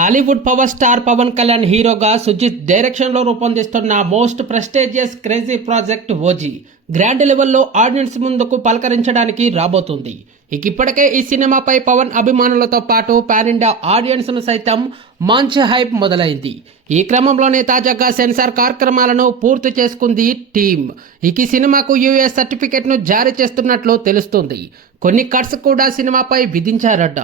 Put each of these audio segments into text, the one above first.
Tollywood power star Pawan Kalyan హీరోగా సుజిత్ డైరెక్షన్లో రూపొందిస్తున్న most prestigious crazy project OG. Grand లెవెల్లో audience ముందుకు పలకరించడానికి రాబోతుంది. ఇక ఇప్పటికే ఈ సినిమాపై పవన్ అభిమానులతో పాటు పాన్ ఇండియా ఆడియన్స్ను సైతం మంచి హైప్ మొదలైంది. ఈ క్రమంలోనే తాజాగా సెన్సార్ కార్యక్రమాలను పూర్తి చేసుకుంది టీమ్. ఇక ఈ సినిమాకు యూఎస్ సర్టిఫికెట్ను జారీ చేస్తున్నట్లు తెలుస్తుంది. కొన్ని కట్స్ కూడా సినిమాపై విధించారట.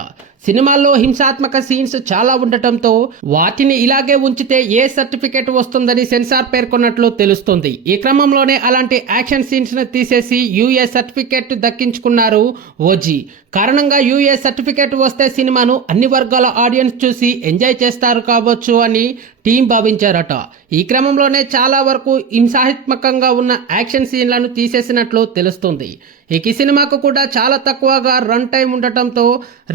సినిమాల్లో హింసాత్మక సీన్స్ చాలా ఉండటంతో వాటిని ఇలాగే ఉంచితే ఏ సర్టిఫికెట్ వస్తుందని సెన్సార్ పేర్కొన్నట్లు తెలుస్తుంది. ఈ క్రమంలోనే అలాంటి యాక్షన్ సీన్స్ తీసేసి యూఎస్ సర్టిఫికెట్ దక్కించుకున్నారు ఓజీ. కారణంగా యూఏ సర్టిఫికెట్ వస్తే సినిమాను అన్ని వర్గాల ఆడియన్స్ చూసి ఎంజాయ్ చేస్తారు కావచ్చు అని టీం భావించారట. ఈ క్రమంలోనే చాలా వరకు హింసాత్మకంగా ఉన్న యాక్షన్ సీన్లను తీసేసినట్లు తెలుస్తుంది. ఇక ఈ సినిమాకు కూడా చాలా తక్కువగా రన్ టైం ఉండటంతో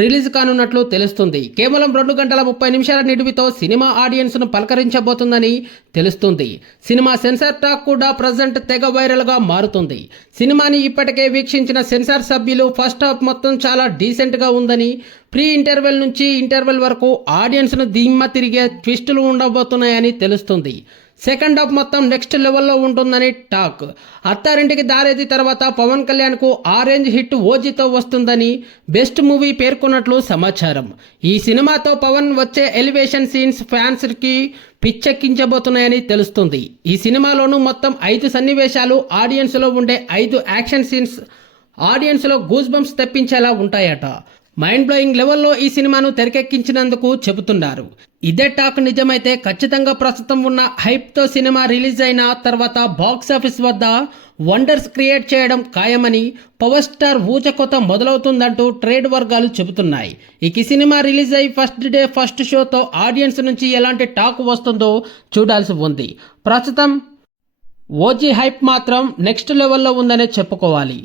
రిలీజ్ కానున్నట్లు తెలుస్తుంది. కేవలం రెండు గంటల ముప్పై నిమిషాల నిడివితో సినిమా ఆడియన్స్ను పలకరించబోతుందని తెలుస్తుంది. సినిమా సెన్సార్ టాక్ కూడా ప్రజెంట్ తెగ వైరల్గా మారుతుంది. సినిమాని ఇప్పటికే వీక్షించిన సెన్సార్ సభ్యులు ఫస్ట్ హాఫ్ మొత్తం చాలా డీసెంట్గా ఉందని ప్రీ ఇంటర్వెల్ నుంచి ఇంటర్వెల్ వరకు ఆడియన్స్ను దిమ్మ తిరిగే ట్విస్టులు ఉండబోతున్నాయని తెలుస్తుంది. సెకండ్ హాఫ్ మొత్తం నెక్స్ట్ లెవెల్లో ఉంటుందని టాక్. అత్తారింటికి దారేది తర్వాత పవన్ కళ్యాణ్కు ఆరెంజ్ హిట్ ఓజీతో వస్తుందని బెస్ట్ మూవీ పేర్కొన్నట్లు సమాచారం. ఈ సినిమాతో పవన్ వచ్చే ఎలివేషన్ సీన్స్ ఫ్యాన్స్కి పిచ్చెక్కించబోతున్నాయని తెలుస్తుంది. ఈ సినిమాలోనూ మొత్తం ఐదు సన్నివేశాలు ఆడియన్స్లో ఉండే ఐదు యాక్షన్ సీన్స్ ఆడియన్స్లో గూస్ బంప్స్ తెప్పించేలా ఉంటాయట. మైండ్ బ్లోయింగ్ లెవెల్లో ఈ సినిమాను తెరకెక్కించినందుకు చెబుతున్నారు. ఇదే టాక్ నిజమైతే ఖచ్చితంగా ప్రస్తుతం ఉన్న హైప్తో సినిమా రిలీజ్ అయిన తర్వాత బాక్స్ ఆఫీస్ వద్ద వండర్స్ క్రియేట్ చేయడం ఖాయమని పవర్ స్టార్ ఊచకొత మొదలవుతుందంటూ ట్రేడ్ వర్గాలు చెబుతున్నాయి. ఇక ఈ సినిమా రిలీజ్ అయి ఫస్ట్ డే ఫస్ట్ షోతో ఆడియన్స్ నుంచి ఎలాంటి టాక్ వస్తుందో చూడాల్సి ఉంది. ప్రస్తుతం ఓజీ హైప్ మాత్రం నెక్స్ట్ లెవెల్లో ఉందనే చెప్పుకోవాలి.